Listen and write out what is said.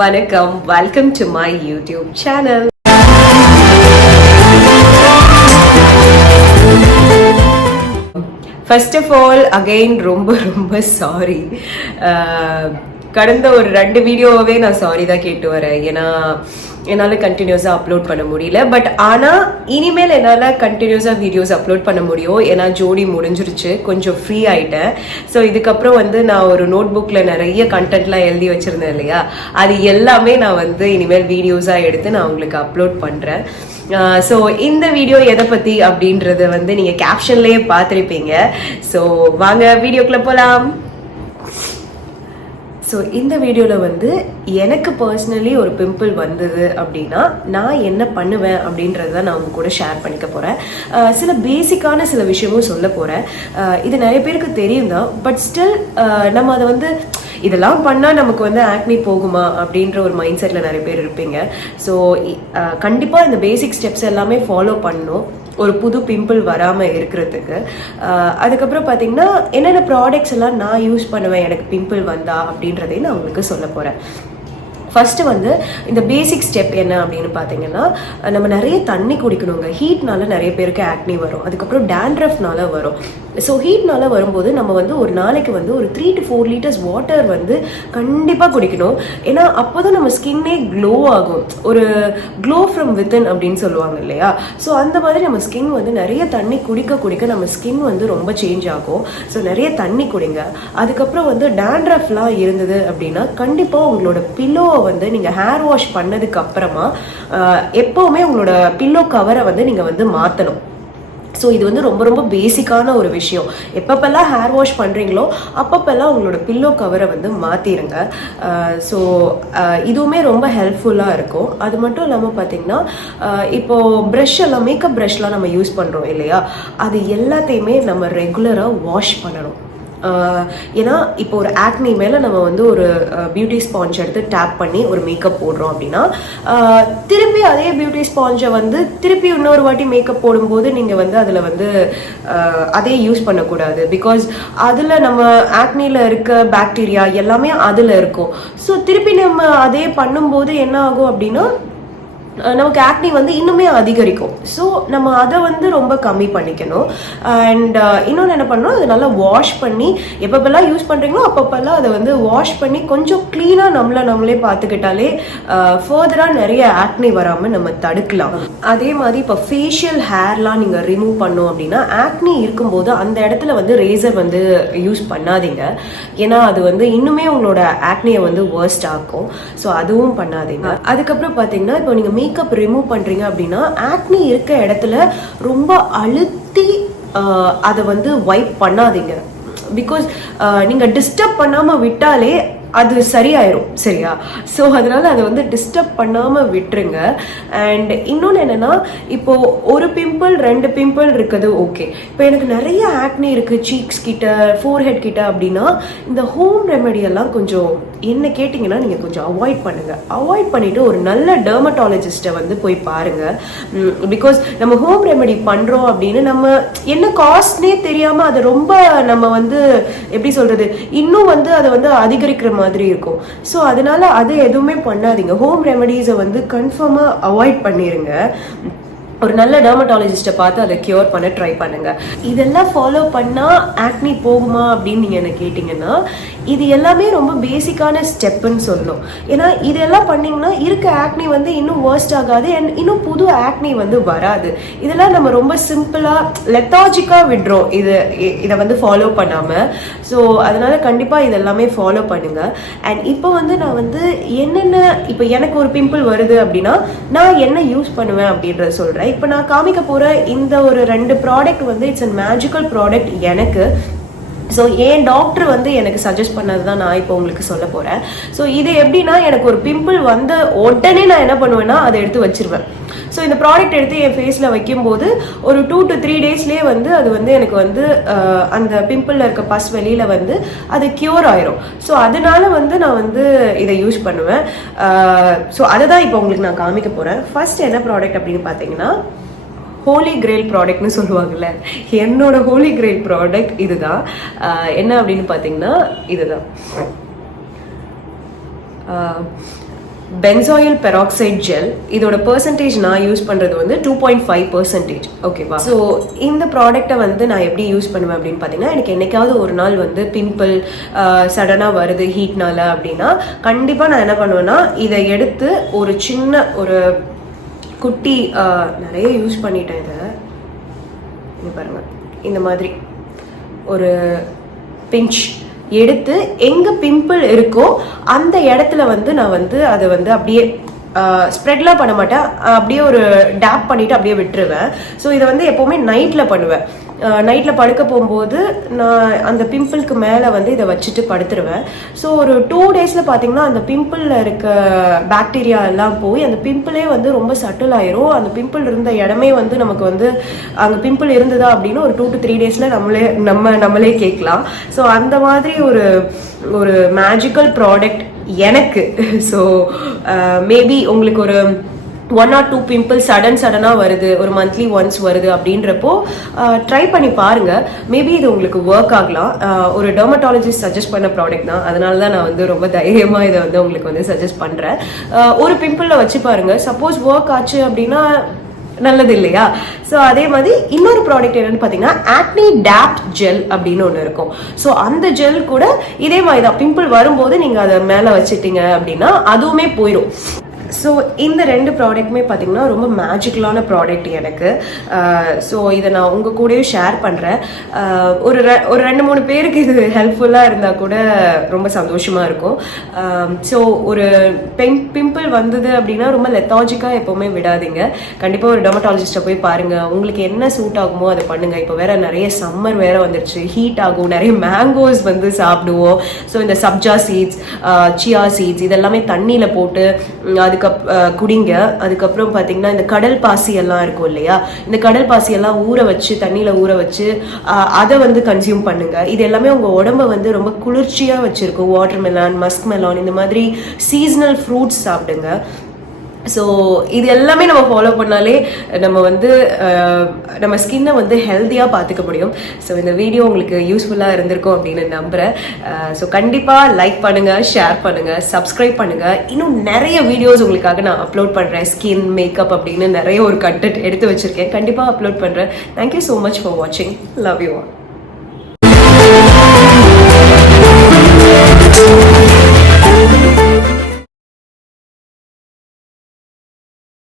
வணக்கம், welcome to my YouTube channel. First of all again ரொம்ப sorry. கடந்த ஒரு 2 வீடியோவே நான் சாரி தான் கேட்டு வரேன். ஏன்னா என்னால் கண்டினியூஸாக அப்லோட் பண்ண முடியல. பட் ஆனால் இனிமேல் என்னால் கண்டினியூஸாக வீடியோஸ் அப்லோட் பண்ண முடியும். ஏன்னா ஜோடி முடிஞ்சிருச்சு, கொஞ்சம் ஃப்ரீ ஆகிட்டேன். ஸோ இதுக்கப்புறம் நான் ஒரு நோட் புக்கில் நிறைய கண்டென்ட்லாம் எழுதி வச்சுருந்தேன் இல்லையா, அது எல்லாமே நான் இனிமேல் வீடியோஸாக எடுத்து நான் உங்களுக்கு அப்லோட் பண்ணுறேன். ஸோ இந்த வீடியோ எதை பற்றி அப்படின்றத நீங்கள் கேப்ஷன்லேயே பார்த்துருப்பீங்க. ஸோ வாங்க வீடியோக்குள்ளே போகலாம். ஸோ இந்த வீடியோவில் எனக்கு பர்சனலி ஒரு பிம்பிள் வந்தது அப்படின்னா நான் என்ன பண்ணுவேன் அப்படின்றத நான் உங்க கூட ஷேர் பண்ணிக்க போகிறேன். சில பேசிக்கான சில விஷயமும் சொல்ல போகிறேன். இது நிறைய பேருக்கு தெரியும் தான், பட் ஸ்டில் நம்ம அதை இதெல்லாம் பண்ணால் நமக்கு ஆக்னி போகுமா அப்படின்ற ஒரு மைண்ட் செட்டில் நிறைய பேர் இருப்பீங்க. ஸோ கண்டிப்பாக இந்த பேசிக் ஸ்டெப்ஸ் எல்லாமே ஃபாலோ பண்ணணும் ஒரு புது பிம்பிள் வராமல் இருக்கிறதுக்கு. அதுக்கப்புறம் பார்த்தீங்கன்னா என்னென்ன ப்ராடக்ட்ஸ் எல்லாம் நான் யூஸ் பண்ணுவேன் எனக்கு பிம்பிள் வந்தா அப்படின்றதையும் நான் உங்களுக்கு சொல்ல போகிறேன். ஃபஸ்ட்டு இந்த பேசிக் ஸ்டெப் என்ன அப்படின்னு பார்த்தீங்கன்னா, நம்ம நிறைய தண்ணி குடிக்கணுங்க. ஹீட்னால நிறைய பேருக்கு ஆக்னி வரும், அதுக்கப்புறம் டேண்ட்ரஃப்னால வரும். ஸோ ஹீட்னால வரும்போது நம்ம ஒரு நாளைக்கு ஒரு 3 to 4 liters வாட்டர் கண்டிப்பாக குடிக்கணும். ஏன்னா அப்போ தான் நம்ம ஸ்கின்னே க்ளோ ஆகும். ஒரு க்ளோ ஃப்ரம் வித்தின் அப்படின்னு சொல்லுவாங்க இல்லையா. ஸோ அந்த மாதிரி நம்ம ஸ்கின் நிறைய தண்ணி குடிக்க குடிக்க நம்ம ஸ்கின் ரொம்ப சேஞ்ச் ஆகும். ஸோ நிறைய தண்ணி குடிங்க. அதுக்கப்புறம் டேண்ட்ரஃப்லாம் இருந்தது அப்படின்னா கண்டிப்பாக உங்களோட பில்லோவை நீங்க ஹேர் வாஷ் பண்ணதுக்கு அப்புறமா எப்பவுமே உங்களோட பில்லோ கவரை நீங்க மாத்தணும். ஸோ இது ரொம்ப பேசிக்கான ஒரு விஷயம். எப்பப்பெல்லாம் ஹேர் வாஷ் பண்ணுறீங்களோ அப்பப்பெல்லாம் உங்களோட பில்லோ கவரை மாற்றிடுங்க. ஸோ இதுவுமே ரொம்ப ஹெல்ப்ஃபுல்லாக இருக்கும். அது மட்டும் இல்லாமல் பார்த்தீங்கன்னா, இப்போது ப்ரஷ் எல்லாம் மேக்கப் ப்ரஷ்லாம் நம்ம யூஸ் பண்ணுறோம் இல்லையா, அது எல்லாத்தையுமே நம்ம ரெகுலராக வாஷ் பண்ணணும். ஏன்னா இப்போ ஒரு ஆக்னி மேலே நம்ம ஒரு பியூட்டி ஸ்பாஞ்ச் எடுத்து டேப் பண்ணி ஒரு மேக்கப் போடுறோம் அப்படின்னா திருப்பி அதே பியூட்டி ஸ்பாஞ்சை திருப்பி இன்னொரு வாட்டி மேக்கப் போடும்போது நீங்கள் அதில் அதே யூஸ் பண்ணக்கூடாது. பிகாஸ் அதில் நம்ம ஆக்னியில் இருக்க பாக்டீரியா எல்லாமே அதில் இருக்கும். ஸோ திருப்பி நம்ம அதே பண்ணும்போது என்ன ஆகும் அப்படின்னா நமக்கு ஆக்னி இன்னுமே அதிகரிக்கும். ஸோ நம்ம அதை ரொம்ப கம்மி பண்ணிக்கணும். அண்ட் இன்னொன்று என்ன பண்ணணும், அதை நல்லா வாஷ் பண்ணி எப்பப்பெல்லாம் யூஸ் பண்ணுறீங்களோ அப்பப்பெல்லாம் அதை வாஷ் பண்ணி கொஞ்சம் க்ளீனாக நம்மளே பார்த்துக்கிட்டாலே ஃபர்தராக நிறைய ஆக்னி வராமல் நம்ம தடுக்கலாம். அதே மாதிரி இப்போ ஃபேஷியல் ஹேர்லாம் நீங்கள் ரிமூவ் பண்ணோம் அப்படின்னா ஆக்னி இருக்கும்போது அந்த இடத்துல ரேசர் யூஸ் பண்ணாதீங்க. ஏன்னா அது இன்னுமே உங்களோட ஆக்னியை வேர்ஸ்ட் ஆக்கும். ஸோ அதுவும் பண்ணாதீங்க. அதுக்கப்புறம் பார்த்தீங்கன்னா இப்போ நீங்கள் மேக்கப் ரிமூவ் பண்றீங்க அப்படின்னா ஆக்னி இருக்க இடத்துல ரொம்ப அழுத்தி அதை வைப் பண்ணாதீங்க. பிகாஸ் நீங்க டிஸ்டர்ப் பண்ணாம விட்டாலே அது சரியாயிரும், சரியா? ஸோ அதனால அதை டிஸ்டர்ப் பண்ணாமல் விட்டுருங்க. அண்ட் இன்னொன்று என்னென்னா, இப்போ ஒரு பிம்பிள் 2 பிம்பிள் இருக்குது, ஓகே. இப்போ எனக்கு நிறைய ஆக்னி இருக்குது சீக்ஸ் கிட்ட, ஃபோர்ஹெட் கிட்ட அப்படின்னா இந்த ஹோம் ரெமெடியெல்லாம் கொஞ்சம் என்ன கேட்டிங்கன்னா நீங்கள் கொஞ்சம் அவாய்ட் பண்ணுங்கள். அவாய்ட் பண்ணிவிட்டு ஒரு நல்ல டெர்மட்டாலஜிஸ்ட்டை போய் பாருங்கள். பிகாஸ் நம்ம ஹோம் ரெமெடி பண்ணுறோம் அப்படின்னு நம்ம என்ன காஸ்ட்னே தெரியாமல் அதை ரொம்ப நம்ம எப்படி சொல்கிறது, இன்னும் அதை அதிகரிக்கிற மாதிரி இருக்கும். ஸோ அதனால அது எதுவுமே பண்ணாதீங்க. ஹோம் ரெமெடிஸை கன்ஃபார்மாக அவாய்ட் பண்ணிடுங்க. ஒரு நல்ல டெர்மட்டாலஜிஸ்ட்டை பார்த்து அதை கியூர் பண்ண ட்ரை பண்ணுங்க. இதெல்லாம் ஃபாலோ பண்ணால் ஆக்னி போகுமா அப்படின்னு நீங்கள் என்ன கேட்டிங்கன்னா, இது எல்லாமே ரொம்ப பேசிக்கான ஸ்டெப்புன்னு சொல்லணும். ஏன்னா இதெல்லாம் பண்ணிங்கன்னா இருக்க ஆக்னி இன்னும் வேர்ஸ்ட் ஆகாது அண்ட் இன்னும் புது ஆக்னி வராது. இதெல்லாம் நம்ம ரொம்ப சிம்பிளாக லெத்தாஜிக்காக விடுறோம் இதை ஃபாலோ பண்ணாமல். ஸோ அதனால கண்டிப்பாக இதெல்லாமே ஃபாலோ பண்ணுங்க. அண்ட் இப்போ நான் என்னென்ன, இப்போ எனக்கு ஒரு பிம்பிள் வருது அப்படின்னா நான் என்ன யூஸ் பண்ணுவேன் அப்படின்றத சொல்கிறேன். இப்போ நான் காமிக்க போகிற இந்த ஒரு 2 product it's a magical product எனக்கு. ஸோ என் டாக்டர் எனக்கு சஜஸ்ட் பண்ணது தான் நான் இப்போ உங்களுக்கு சொல்ல போகிறேன். ஸோ இது எப்படின்னா, எனக்கு ஒரு பிம்பிள் வந்த உடனே நான் என்ன பண்ணுவேன்னா அதை எடுத்து வச்சிருவேன். ஸோ இந்த ப்ராடக்ட் எடுத்து என் ஃபேஸில் வைக்கும்போது ஒரு 2 to 3 daysலேயே அது எனக்கு அந்த பிம்பிளில் இருக்க பஸ் வெளியில் அது க்யூர் ஆயிரும். ஸோ அதனால நான் இதை யூஸ் பண்ணுவேன். ஸோ அதை தான் இப்போ உங்களுக்கு நான் காமிக்க போகிறேன். ஃபர்ஸ்ட் என்ன ப்ராடக்ட் அப்படின்னு பார்த்தீங்கன்னா, ஹோலி கிரெயில் ப்ராடக்ட்னு சொல்லுவாங்கல்ல, என்னோட ஹோலி கிரெயில் ப்ராடக்ட் இதுதான். என்ன அப்படின்னு பார்த்தீங்கன்னா இதுதான். Benzoyl peroxide gel. இதோட பெர்சன்டேஜ் நான் யூஸ் பண்ணுறது வந்து 2.5%. ஓகேவா? ஸோ இந்த ப்ராடக்டை வந்து நான் எப்படி யூஸ் பண்ணுவேன் அப்படின்னு பார்த்தீங்கன்னா, எனக்கு என்னைக்காவது ஒரு நாள் வந்து பிம்பிள் சடனாக வருது ஹீட்னால அப்படின்னா, கண்டிப்பாக நான் என்ன பண்ணுவேன்னா, இதை எடுத்து ஒரு சின்ன ஒரு குட்டி நிறைய யூஸ் பண்ணிட்டேன். இதை பாருங்க, இந்த மாதிரி ஒரு பிஞ்ச் எடுத்து எங்க பிம்பிள் இருக்கோ அந்த இடத்துல வந்து நான் வந்து அதை வந்து அப்படியே ஸ்ப்ரெட்லாம் பண்ண மாட்டேன், அப்படியே ஒரு டேப் பண்ணிட்டு அப்படியே விட்டுருவேன். ஸோ இதை வந்து எப்போவுமே நைட்டில் பண்ணுவேன். நைட்டில் படுக்க போகும்போது நான் அந்த பிம்பிளுக்கு மேலே வந்து இதை வச்சுட்டு படுத்துருவேன். ஸோ ஒரு 2 days பார்த்தீங்கன்னா அந்த பிம்பிளில் இருக்க பாக்டீரியா எல்லாம் போய் அந்த பிம்பிளே வந்து ரொம்ப சட்டில் ஆயிரும். அந்த பிம்பிள் இருந்த இடமே வந்து நமக்கு வந்து அங்கே பிம்பிள் இருந்ததா அப்படின்னு ஒரு 2 to 3 days நம்மளே கேட்கலாம். ஸோ அந்த மாதிரி ஒரு மேஜிக்கல் ப்ராடக்ட் எனக்கு. ஸோ மேபி உங்களுக்கு ஒரு 1 or 2 பிம்பிள்ஸ் சடனாக வருது, ஒரு மந்த்லி ஒன்ஸ் வருது அப்படின்றப்போ ட்ரை பண்ணி பாருங்க. மேபி இது உங்களுக்கு ஒர்க் ஆகலாம். ஒரு டெர்மட்டாலஜிஸ்ட் சஜஸ்ட் பண்ண ப்ராடக்ட் தான், அதனால தான் நான் வந்து ரொம்ப தைரியமாக இதை வந்து உங்களுக்கு வந்து சஜஸ்ட் பண்ணுறேன். ஒரு பிம்பிளில் வச்சு பாருங்க, சப்போஸ் ஒர்க் ஆச்சு அப்படின்னா நல்லது இல்லையா? ஸோ அதே மாதிரி இன்னொரு ப்ராடக்ட் என்னன்னு பார்த்தீங்கன்னா, ஆக்னி டேப்ட் ஜெல் அப்படின்னு ஒன்று இருக்கும். ஸோ அந்த ஜெல் கூட இதே மாதிரி தான், பிம்பிள் வரும்போது நீங்கள் அதை மேலே வச்சுட்டீங்க அப்படின்னா அதுவுமே போயிடும். ஸோ இந்த 2 ப்ராடக்ட்டுமே பார்த்தீங்கன்னா ரொம்ப மேஜிக்கலான ப்ராடக்ட் எனக்கு. ஸோ இதை நான் உங்கள் கூடயும் ஷேர் பண்ணுறேன். ஒரு 2-3 பேருக்கு இது ஹெல்ப்ஃபுல்லாக இருந்தால் கூட ரொம்ப சந்தோஷமாக இருக்கும். ஸோ ஒரு பிம்பிள் வந்தது அப்படின்னா ரொம்ப லெத்தாஜிக்காக எப்போவுமே விடாதீங்க. கண்டிப்பாக ஒரு டெர்மட்டாலஜிஸ்ட்டை போய் பாருங்கள், உங்களுக்கு என்ன சூட் ஆகுமோ அதை பண்ணுங்கள். இப்போ வேறு நிறைய சம்மர் வேறு வந்துருச்சு, ஹீட் ஆகும், நிறைய மேங்கோஸ் வந்து சாப்பிடுவோம். ஸோ இந்த சப்ஜா சீட்ஸ், சியா சீட்ஸ் இதெல்லாமே தண்ணியில் போட்டு குடிங்க. அதுக்கப்புறம் பார்த்தீங்கன்னா இந்த கடல் பாசி எல்லாம் இருக்கும் இல்லையா, இந்த கடல் பாசி எல்லாம் ஊற வச்சு தண்ணியில் ஊற வச்சு அதை வந்து கன்சியூம் பண்ணுங்க. இது எல்லாமே உங்கள் உடம்பை வந்து ரொம்ப குளிர்ச்சியாக வச்சுருக்கும். வாட்டர் மெலான், மஸ்க் மெலான் இந்த மாதிரி சீசனல் ஃப்ரூட்ஸ் சாப்பிடுங்க. ஸோ இது எல்லாமே நம்ம ஃபாலோ பண்ணாலே நம்ம வந்து நம்ம ஸ்கின்னை வந்து ஹெல்த்தியாக பார்த்துக்க முடியும். ஸோ இந்த வீடியோ உங்களுக்கு யூஸ்ஃபுல்லாக இருந்திருக்கும் அப்படின்னு நம்புகிறேன். ஸோ கண்டிப்பாக லைக் பண்ணுங்கள், ஷேர் பண்ணுங்கள், சப்ஸ்கிரைப் பண்ணுங்கள். இன்னும் நிறைய வீடியோஸ் உங்களுக்காக நான் அப்லோட் பண்ணுறேன். ஸ்கின், மேக்கப் அப்படின்னு நிறைய ஒரு கண்டென்ட் எடுத்து வச்சுருக்கேன், கண்டிப்பாக அப்லோட் பண்ணுறேன். தேங்க்யூ ஸோ மச் ஃபார் வாட்சிங். Love you all.